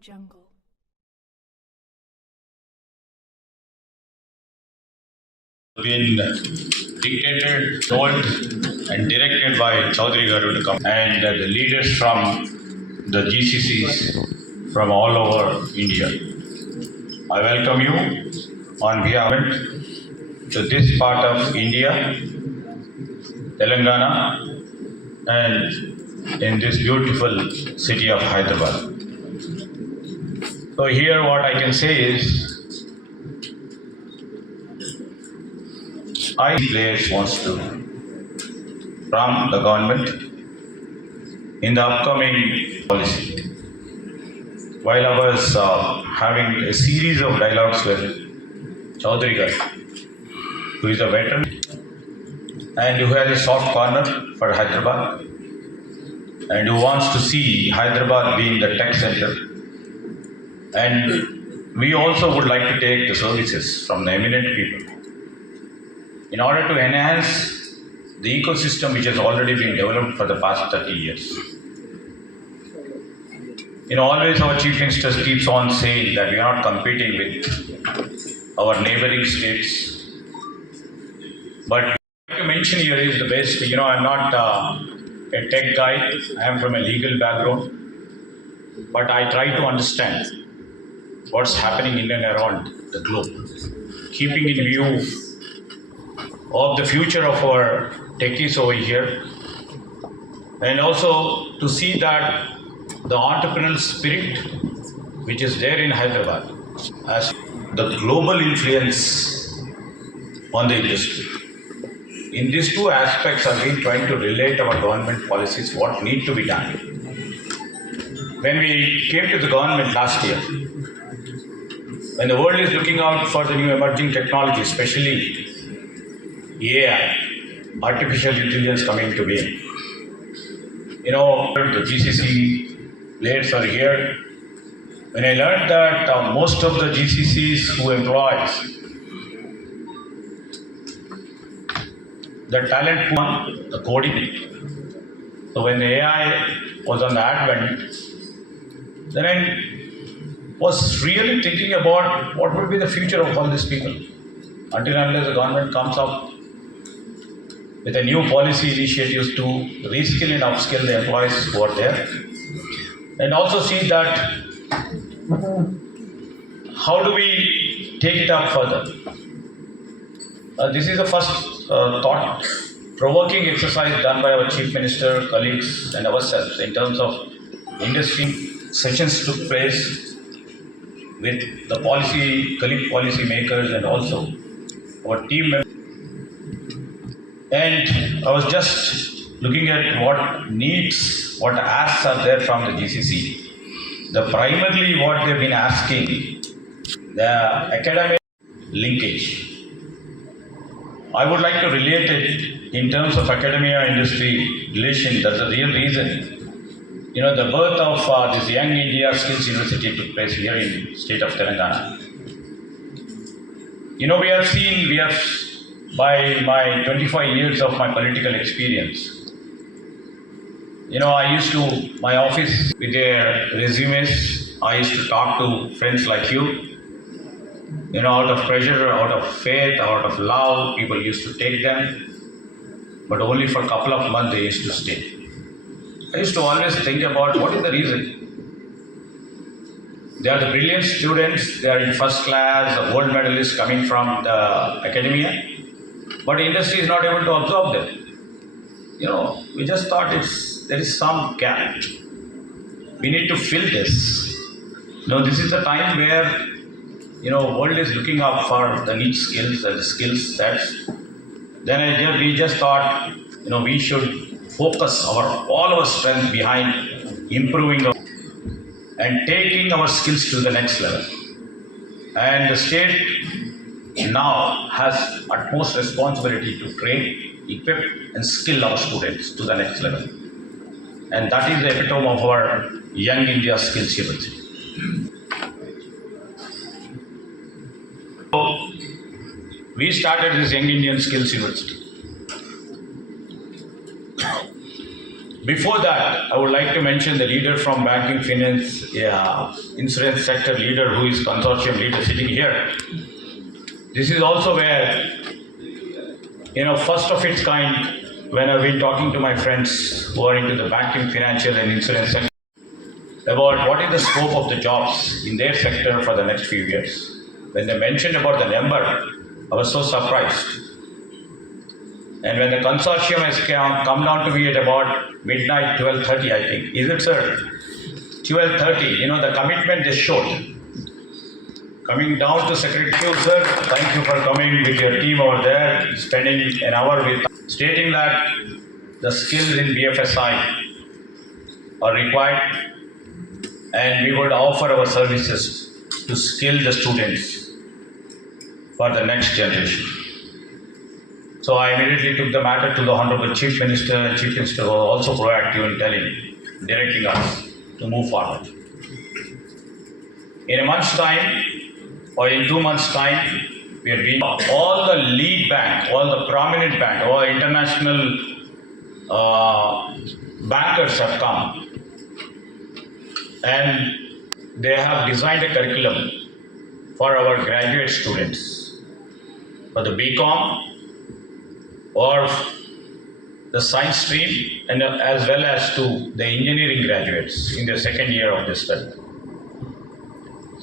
Jungle. Been dictated, told, and directed by Chaudhary Garu to come, and the leaders from the GCCs from all over India. I welcome you on behalf to this part of India, Telangana, and in this beautiful city of Hyderabad. So here, what I can say is, players wants to from the government in the upcoming policy. While I was having a series of dialogues with Chaudhary Garu, who is a veteran and who has a soft corner for Hyderabad and who wants to see Hyderabad being the tech center. And we also would like to take the services from the eminent people in order to enhance the ecosystem which has already been developed for the past 30 years. Always our Chief Minister keeps on saying that we are not competing with our neighboring states. But to mention here is the best. I'm not a tech guy. I am from a legal background. But I try to understand what's happening in and around the globe, keeping in view of the future of our techies over here, and also to see that the entrepreneurial spirit which is there in Hyderabad as the global influence on the industry. In these two aspects, I've been trying to relate our government policies, what need to be done. When we came to the government last year, when the world is looking out for the new emerging technology, especially AI, artificial intelligence coming to be, the GCC players are here. When I learned that most of the GCCs who employs the talent pool, the coding. So when the AI was on the advent, then I was really thinking about what would be the future of all these people. Until unless the government comes up with a new policy initiatives to reskill and upskill the employees who are there, and also see that how do we take it up further. This is the first thought-provoking exercise done by our Chief Minister, colleagues, and ourselves in terms of industry. Sessions took place with the policy makers, and also our team members. And I was just looking at what needs, what asks are there from the GCC. The primarily what they've been asking, the academic linkage. I would like to relate it in terms of academia industry relation. That's the real reason. The birth of this Young India Skills University took place here in state of Telangana. We have, by my 25 years of my political experience, my office with their resumes, I used to talk to friends like you. Out of pressure, out of faith, out of love, people used to take them, but only for a couple of months they used to stay. I used to always think about what is the reason. They are the brilliant students, they are in first class, the gold medalists coming from the academia, but the industry is not able to absorb them. We just thought there is some gap. We need to fill this. This is the time where world is looking up for the niche skills and the skill sets. Then we just thought, we should focus all our strength behind improving and taking our skills to the next level. And the state now has utmost responsibility to train, equip, and skill our students to the next level. And that is the epitome of our Young India Skills University. So, we started this Young Indian Skills University. Before that, I would like to mention the leader from banking, finance, insurance sector leader who is consortium leader sitting here. This is also where, first of its kind, when I've been talking to my friends who are into the banking, financial, and insurance sector about what is the scope of the jobs in their sector for the next few years. When they mentioned about the number, I was so surprised. And when the consortium has come down to be at about midnight, 12:30, I think. Is it, sir? 12:30, the commitment they showed. Coming down to Secretary, sir, thank you for coming with your team over there, spending an hour with, stating that the skills in BFSI are required and we would offer our services to skill the students for the next generation. So I immediately took the matter to the Honorable Chief Minister, and Chief Minister was also proactive in directing us to move forward. In a month's time, or in 2 months' time, we have been all the lead bank, all the prominent bank, all international bankers have come, and they have designed a curriculum for our graduate students, for the BCom or the science stream, and as well as to the engineering graduates in the second year of this study.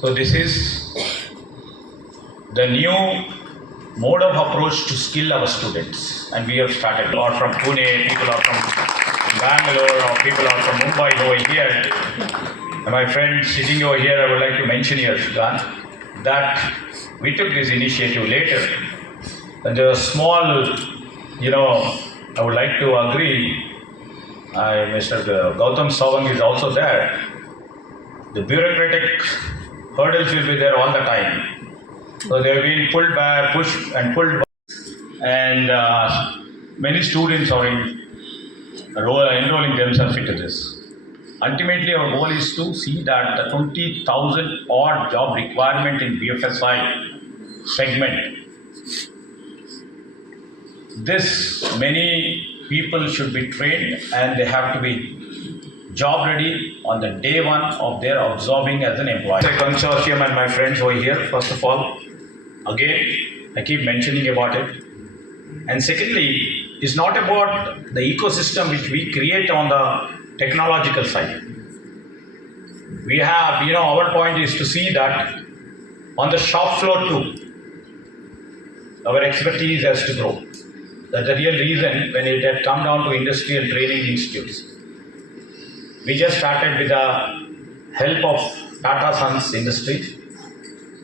So this is the new mode of approach to skill our students, and we have started. Or from Pune, people are from Bangalore, or people are from Mumbai over here. And my friend sitting over here, I would like to mention here, Sudhan, that we took this initiative later. And there was small, I would like to agree, Mr. Gautam Sawang is also there. The bureaucratic hurdles will be there all the time. So they have been pulled back, pushed and pulled back. And many students are enrolling themselves into this. Ultimately, our goal is to see that the 20,000 odd job requirement in BFSI segment, this many people should be trained and they have to be job ready on the day one of their absorbing as an employee. The consortium and my friends over here, first of all, again, I keep mentioning about it. And secondly, it's not about the ecosystem which we create on the technological side. We have, our point is to see that on the shop floor too, our expertise has to grow. That's the real reason when it had come down to industrial training institutes. We just started with the help of Tata Sons Industries,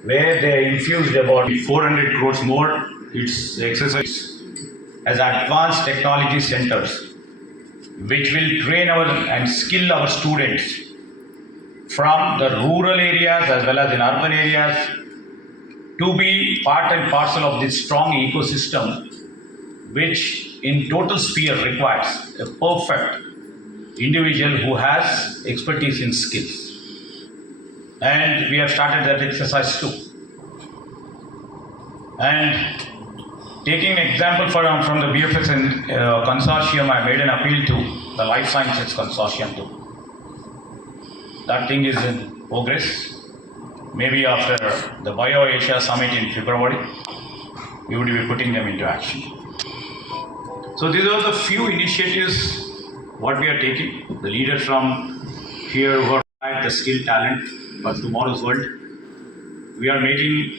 where they infused about 400 crores more its exercise as advanced technology centers, which will train and skill our students from the rural areas as well as in urban areas to be part and parcel of this strong ecosystem, which in total sphere requires a perfect individual who has expertise in skills. And we have started that exercise too. And taking an example from the BFS consortium, I made an appeal to the Life Sciences Consortium too. That thing is in progress. Maybe after the BioAsia Summit in February, we would be putting them into action. So these are the few initiatives what we are taking. The leaders from here who are the skilled talent for tomorrow's world. We are making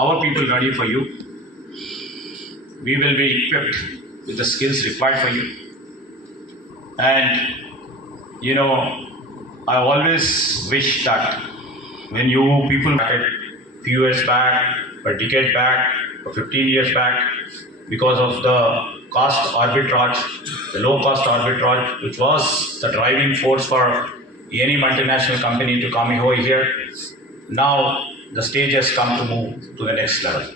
our people ready for you. We will be equipped with the skills required for you. And I always wish that when you people started few years back, or a decade back, or 15 years back, because of the cost arbitrage, the low cost arbitrage, which was the driving force for any multinational company to come over here, now the stage has come to move to the next level.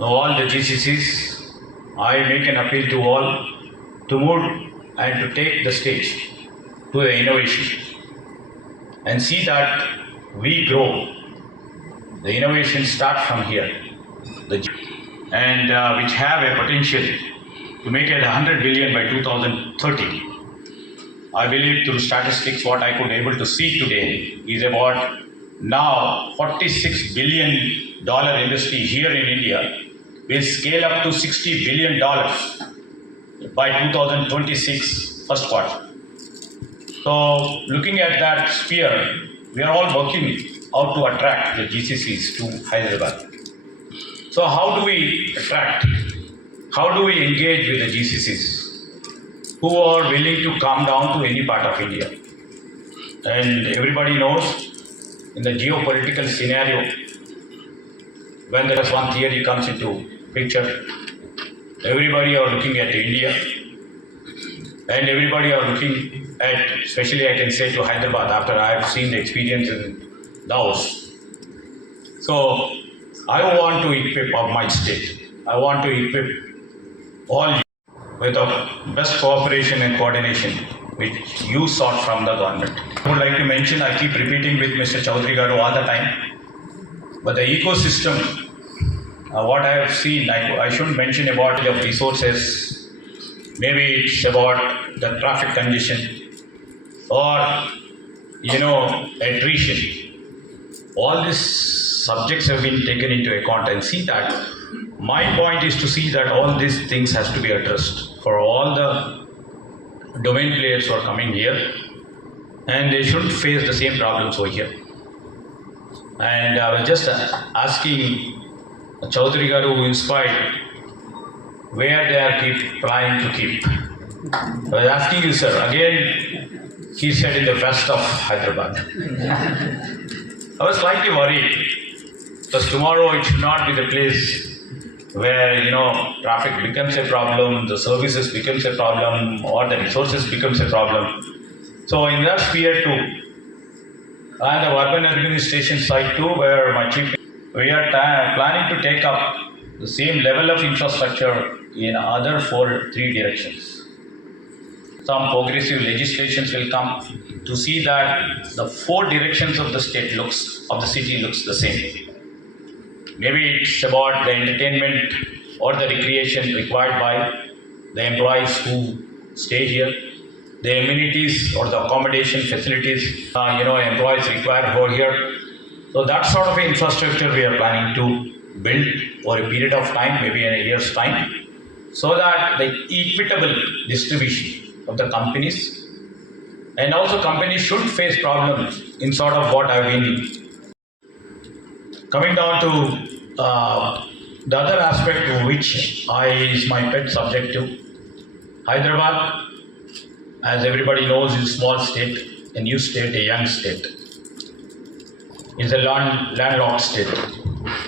Now all the GCCs, I make an appeal to all to move and to take the stage to the innovation and see that we grow. The innovation starts from here, and which have a potential to make it 100 billion by 2030. I believe through statistics, what I could able to see today is about now $46 billion industry here in India will scale up to $60 billion by 2026 first quarter. So looking at that sphere, we are all working how to attract the GCCs to Hyderabad. So how do we attract? How do we engage with the GCCs who are willing to come down to any part of India? And everybody knows in the geopolitical scenario, when there is one theory comes into picture, everybody are looking at India and everybody are looking at, especially I can say to Hyderabad after I have seen the experience in Laos. So I want to equip my state. I want to equip all you with the best cooperation and coordination which you sought from the government. I would like to mention, I keep repeating with Mr. Chaudhary Garu all the time, but the ecosystem, what I have seen, I shouldn't mention about the resources, maybe it's about the traffic congestion or, attrition. All these subjects have been taken into account and see that. My point is to see that all these things has to be addressed for all the domain players who are coming here, and they shouldn't face the same problems over here. And I was just asking Chaudhary Garu, who inspired, where they are planning to keep. I was asking you, sir, again, he said in the west of Hyderabad. I was slightly worried, because tomorrow it should not be the place where, traffic becomes a problem, the services becomes a problem, or the resources becomes a problem. So in that sphere too, and the urban administration side too, where my chief, we are planning to take up the same level of infrastructure in other three directions. Some progressive legislations will come to see that the four directions of the city looks the same. Maybe it's about the entertainment or the recreation required by the employees who stay here, the amenities or the accommodation facilities, employees require over here. So that sort of infrastructure we are planning to build over a period of time, maybe in a year's time, so that the equitable distribution of the companies, and also companies should face problems in sort of what I've been. Coming down to the other aspect which is my pet subject to, Hyderabad, as everybody knows, is a small state, a new state, a young state. It's a landlocked state.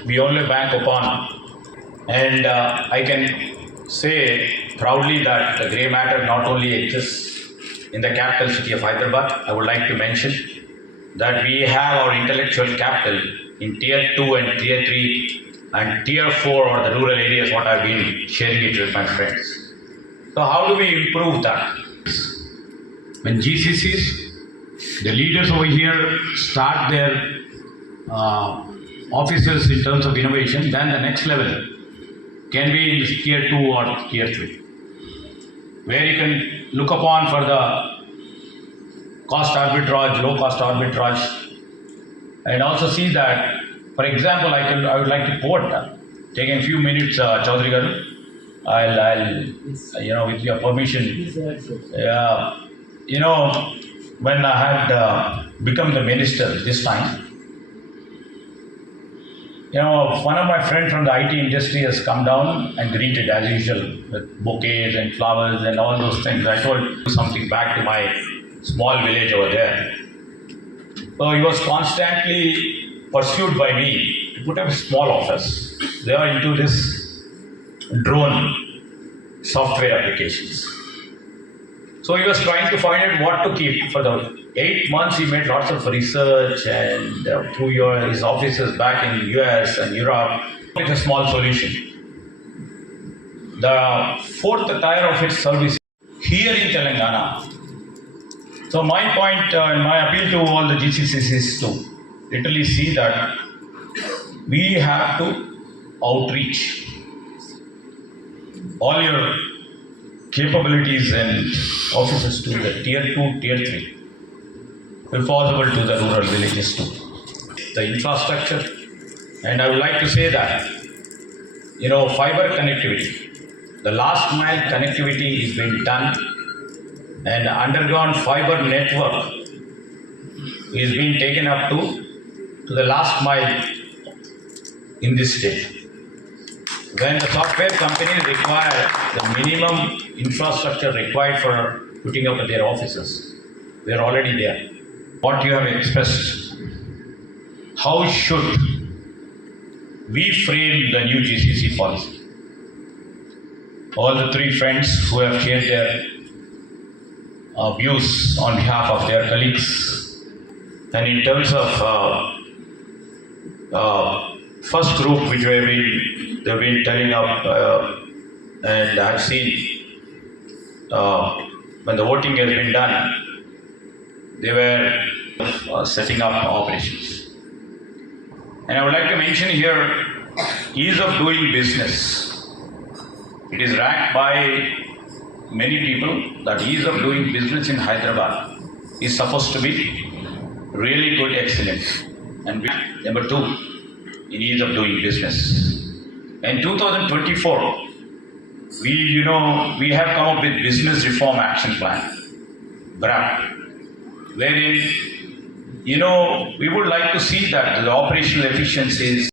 We only bank upon, and I can say proudly that the grey matter not only exists in the capital city of Hyderabad. I would like to mention that we have our intellectual capital in Tier 2 and Tier 3 and Tier 4 or the rural areas, what I've been sharing it with my friends. So how do we improve that? When GCCs, the leaders over here start their offices in terms of innovation, then the next level can be in Tier 2 or Tier 3, where you can look upon for the cost arbitrage, low cost arbitrage, and also see that, for example, I would like to quote, taking a few minutes, Chaudhary Garu, I'll with your permission, when I had become the minister this time, one of my friends from the IT industry has come down and greeted as usual with bouquets and flowers and all those things. I told something back to my small village over there. So he was constantly pursued by me to put up a small office. They are into this drone software applications. So he was trying to find out what to keep. For the 8 months, he made lots of research, and through his offices back in US and Europe, it's a small solution. The fourth tier of its service here in Telangana. So my point and my appeal to all the GCCs is to literally see that we have to outreach all your capabilities and offices to the tier 2, tier 3, if possible to the rural villages too. The infrastructure, and I would like to say that, fiber connectivity, the last mile connectivity is being done and underground fiber network is being taken up to the last mile in this state. When the software companies require the minimum infrastructure required for putting up their offices, we are already there. What you have expressed, how should we frame the new GCC policy? All the three friends who have shared their views on behalf of their colleagues, and in terms of first group which they've been telling up, and I've seen when the voting has been done, they were setting up operations. And I would like to mention here ease of doing business. It is ranked by many people that ease of doing business in Hyderabad is supposed to be really good, excellent. And number 2 in ease of doing business. In 2024, we have come up with Business Reform Action Plan, BRAP, wherein we would like to see that the operational efficiencies